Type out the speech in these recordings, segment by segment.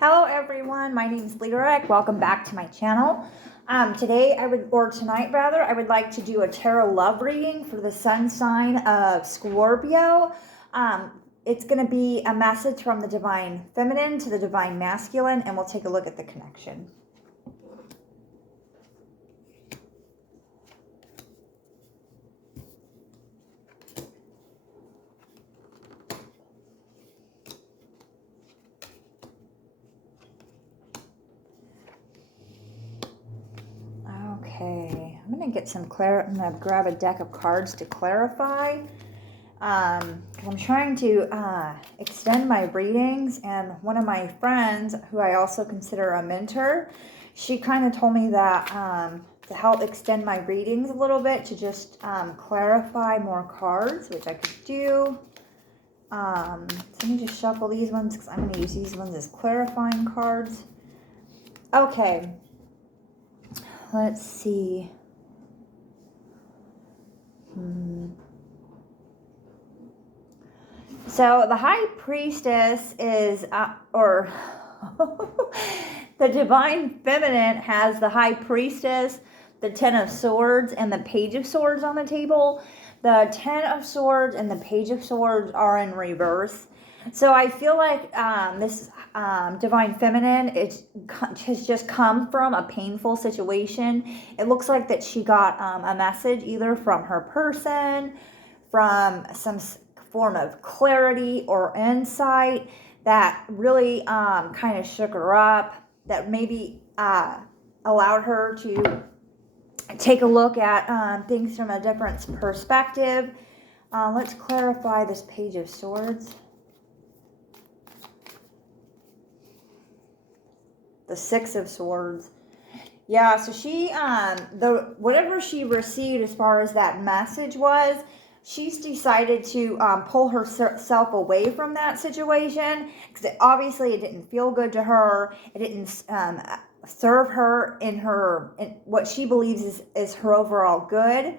Hello everyone, my name is Lyricbeckford. Welcome back to my channel. Tonight I would like to do a tarot love reading for the sun sign of Scorpio. It's going to be a message from the divine feminine to the divine masculine, and we'll take a look at the connection. Okay, I'm going to get some I'm going to grab a deck of cards to clarify. I'm trying to extend my readings, and one of my friends, who I also consider a mentor, she kind of told me that to help extend my readings a little bit, to just clarify more cards, which I could do. So let me just shuffle these ones, because I'm going to use these ones as clarifying cards. Okay. Let's see. So the High Priestess is, the Divine Feminine has the High Priestess, the Ten of Swords, and the Page of Swords on the table. The Ten of Swords and the Page of Swords are in reverse. So I feel like this Divine Feminine has just come from a painful situation. It looks like that she got a message either from her person, from some form of clarity or insight that really kind of shook her up, that maybe allowed her to take a look at things from a different perspective. Let's clarify this Page of Swords. The Six of Swords. Yeah, so she, whatever she received as far as that message was, she's decided to pull herself away from that situation, because obviously it didn't feel good to her. It didn't serve her in what she believes is her overall good.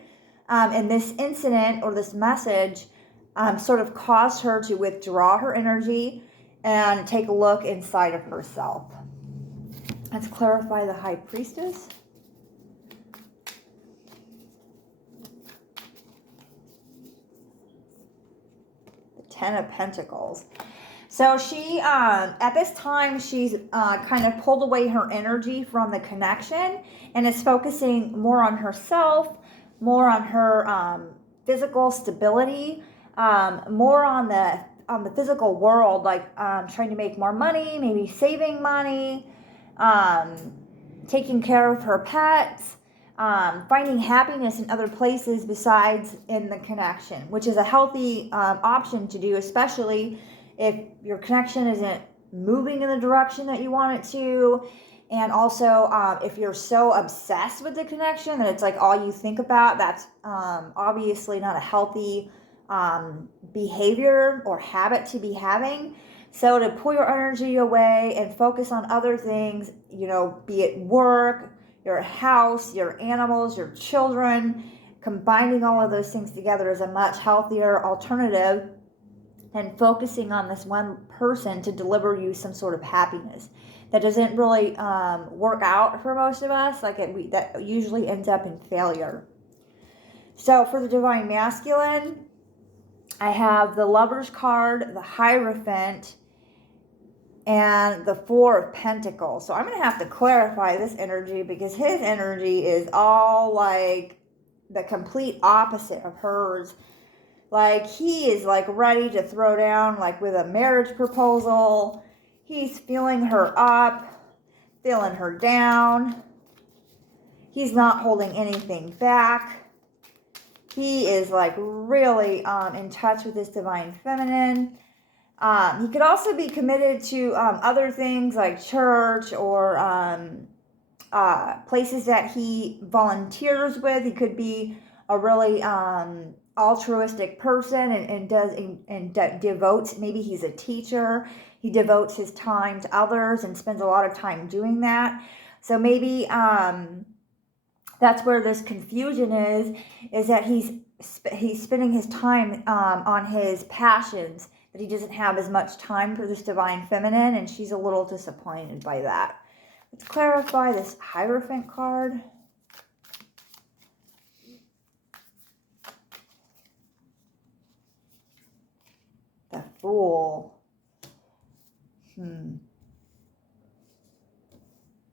And this incident or this message sort of caused her to withdraw her energy and take a look inside of herself. Let's clarify the High Priestess. The Ten of Pentacles. So she, at this time, she's kind of pulled away her energy from the connection and is focusing more on herself, more on her physical stability, more on the physical world, like trying to make more money, maybe saving money, taking care of her pets, finding happiness in other places besides in the connection, which is a healthy option to do, especially if your connection isn't moving in the direction that you want it to. And also, if you're so obsessed with the connection that it's like all you think about, that's obviously not a healthy behavior or habit to be having. So to pull your energy away and focus on other things, be it work, your house, your animals, your children, combining all of those things together is a much healthier alternative than focusing on this one person to deliver you some sort of happiness. That doesn't really work out for most of us. That usually ends up in failure. So for the Divine Masculine, I have the Lover's card, the Hierophant, and the Four of Pentacles. So I'm going to have to clarify this energy, because his energy is all like the complete opposite of hers. Like he is like ready to throw down, like with a marriage proposal. He's feeling her up, feeling her down. He's not holding anything back. He is like really in touch with his Divine Feminine. He could also be committed to other things like church or places that he volunteers with. He could be a really altruistic person and devotes. Maybe he's a teacher. He devotes his time to others and spends a lot of time doing that. So maybe that's where this confusion is that he's spending his time on his passions, that he doesn't have as much time for this divine feminine, and she's a little disappointed by that. Let's clarify this Hierophant card. The Fool.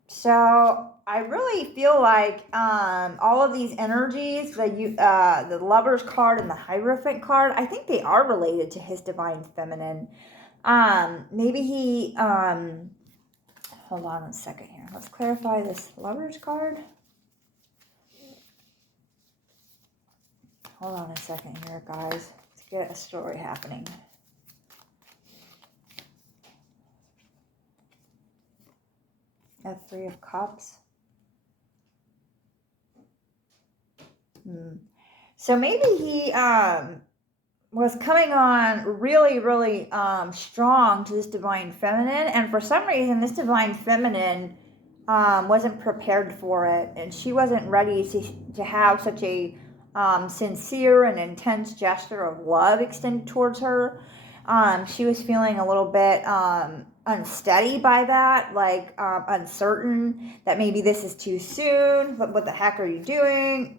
So I really feel like all of these energies, the Lover's card and the Hierophant card, I think they are related to his divine feminine. Maybe he, hold on a second here. Let's clarify this Lover's card. Hold on a second here, guys. Let's get a story happening. Three of Cups. So maybe he was coming on really, really strong to this divine feminine, and for some reason this divine feminine wasn't prepared for it, and she wasn't ready to have such a sincere and intense gesture of love extended towards her. She was feeling a little bit unsteady by that, like uncertain that maybe this is too soon. What the heck are you doing?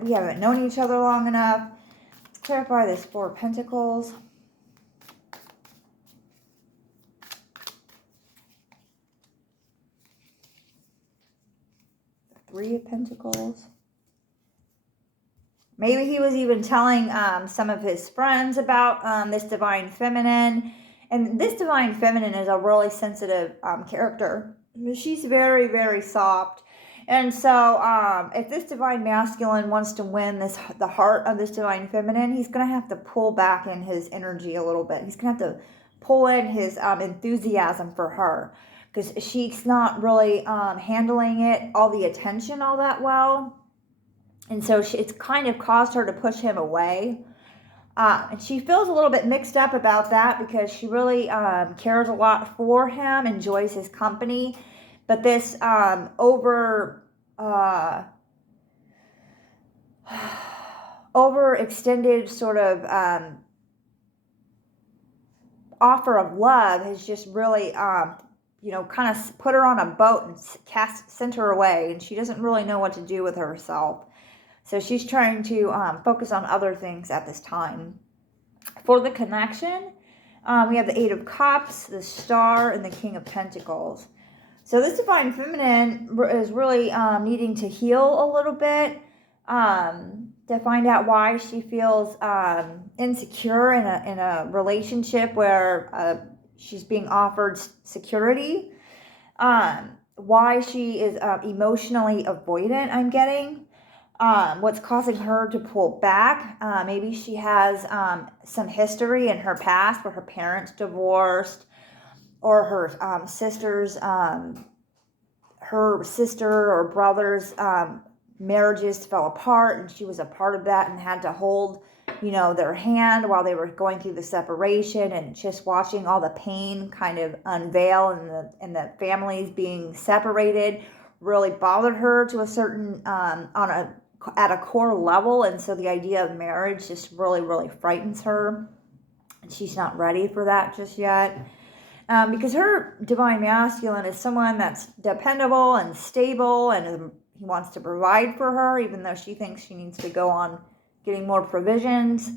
We haven't known each other long enough. Let's clarify this Four of Pentacles. The Three of Pentacles. Maybe he was even telling some of his friends about this divine feminine. And this divine feminine is a really sensitive character. She's very, very soft. And so if this divine masculine wants to win the heart of this divine feminine, he's going to have to pull back in his energy a little bit. He's going to have to pull in his enthusiasm for her, because she's not really handling it, all the attention, all that well. And so it's kind of caused her to push him away. And she feels a little bit mixed up about that, because she really cares a lot for him, enjoys his company. But this overextended sort of offer of love has just really, kind of put her on a boat and sent her away. And she doesn't really know what to do with herself. So she's trying to focus on other things at this time. For the connection, we have the Eight of Cups, the Star, and the King of Pentacles. So this divine feminine is really needing to heal a little bit, to find out why she feels insecure in a relationship where she's being offered security. Why she is emotionally avoidant, I'm getting. What's causing her to pull back. Maybe she has some history in her past where her parents divorced, or her sister or brother's marriages fell apart, and she was a part of that and had to hold, their hand while they were going through the separation, and just watching all the pain kind of unveil and the families being separated really bothered her to a certain at a core level. And so the idea of marriage just really, really frightens her, and she's not ready for that just yet. Because her divine masculine is someone that's dependable and stable, and he wants to provide for her, even though she thinks she needs to go on getting more provisions.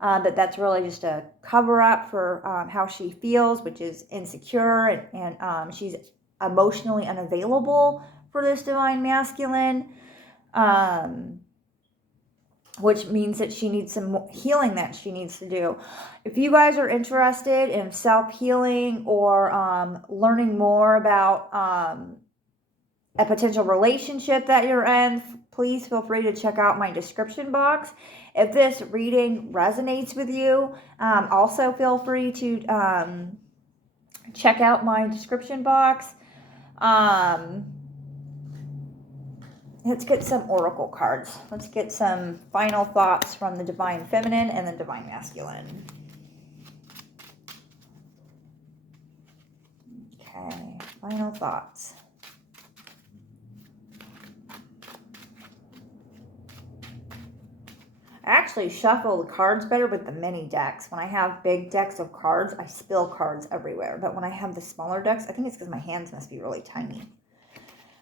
But that's really just a cover up for how she feels, which is insecure, and she's emotionally unavailable for this divine masculine. Which means that she needs some healing that she needs to do. If you guys are interested in self-healing or learning more about a potential relationship that you're in, please feel free to check out my description box. If this reading resonates with you, also feel free to check out my description box. Let's get some oracle cards. Let's get some final thoughts from the divine feminine and the divine masculine. Okay, final thoughts. I actually shuffle the cards better with the mini decks. When I have big decks of cards, I spill cards everywhere. But when I have the smaller decks, I think it's because my hands must be really tiny.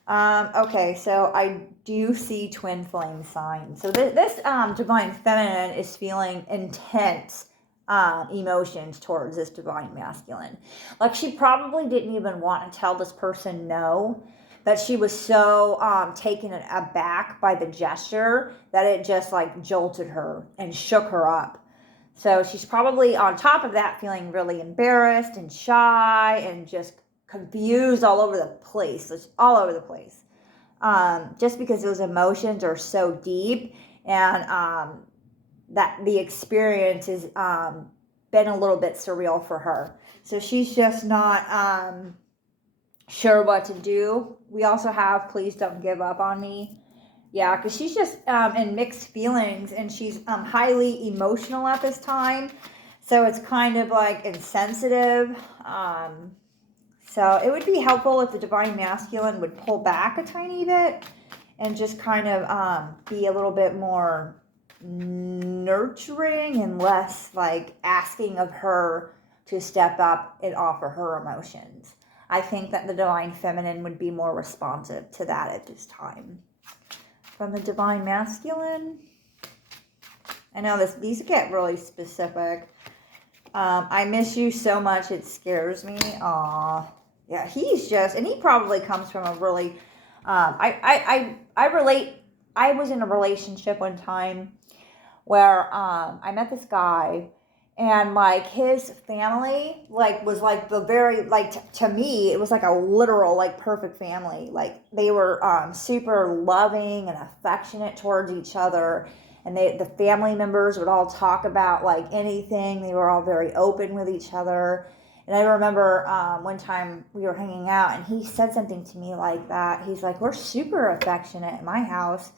Okay, so I do see twin flame signs. So this divine feminine is feeling intense emotions towards this divine masculine. Like she probably didn't even want to tell this person no, but she was so taken aback by the gesture that it just like jolted her and shook her up. So she's probably on top of that feeling really embarrassed and shy and just confused all over the place. It's all over the place. Just because those emotions are so deep and that the experience has been a little bit surreal for her. So she's just not sure what to do. We also have Please Don't Give Up on Me. Yeah, because she's just in mixed feelings and she's highly emotional at this time. So it's kind of like insensitive. So it would be helpful if the divine masculine would pull back a tiny bit and just kind of be a little bit more nurturing and less like asking of her to step up and offer her emotions. I think that the divine feminine would be more responsive to that at this time. From the divine masculine, I know these get really specific. I miss you so much, it scares me. Aww. Yeah, he's just, and he probably comes from a really, I relate. I was in a relationship one time where I met this guy, and like his family like was like the very like to me it was like a literal like perfect family. Like they were super loving and affectionate towards each other, and the family members would all talk about like anything. They were all very open with each other. And I remember one time we were hanging out and he said something to me like that. He's like, we're super affectionate at my house,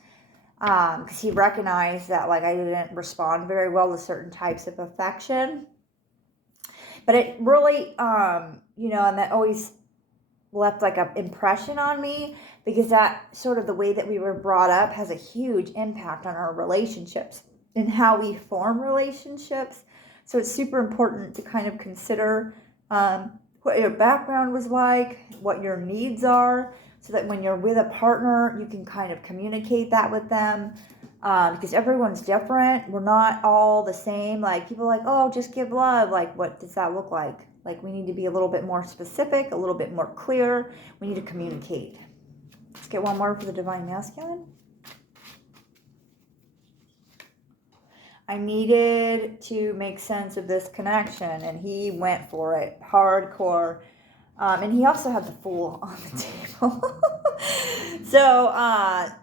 because he recognized that like I didn't respond very well to certain types of affection. But it really, and that always left like an impression on me, because that sort of the way that we were brought up has a huge impact on our relationships and how we form relationships. So it's super important to kind of consider what your background was like, what your needs are, so that when you're with a partner, you can kind of communicate that with them, because everyone's different. We're not all the same. Like people are like, oh, just give love. Like, what does that look like? Like we need to be a little bit more specific, a little bit more clear. We need to communicate. Let's get one more for the divine masculine. I needed to make sense of this connection, and he went for it hardcore. And he also had the Fool on the table. So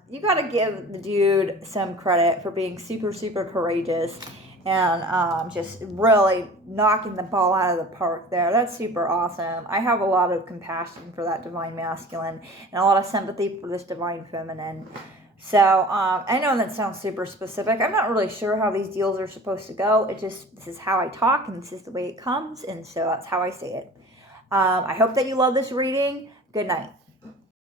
you got to give the dude some credit for being super, super courageous and just really knocking the ball out of the park there. That's super awesome. I have a lot of compassion for that divine masculine and a lot of sympathy for this divine feminine. So I know that sounds super specific. I'm not really sure how these deals are supposed to go. This is how I talk, and this is the way it comes, and so that's how I say it. I hope that you love this reading. Good night.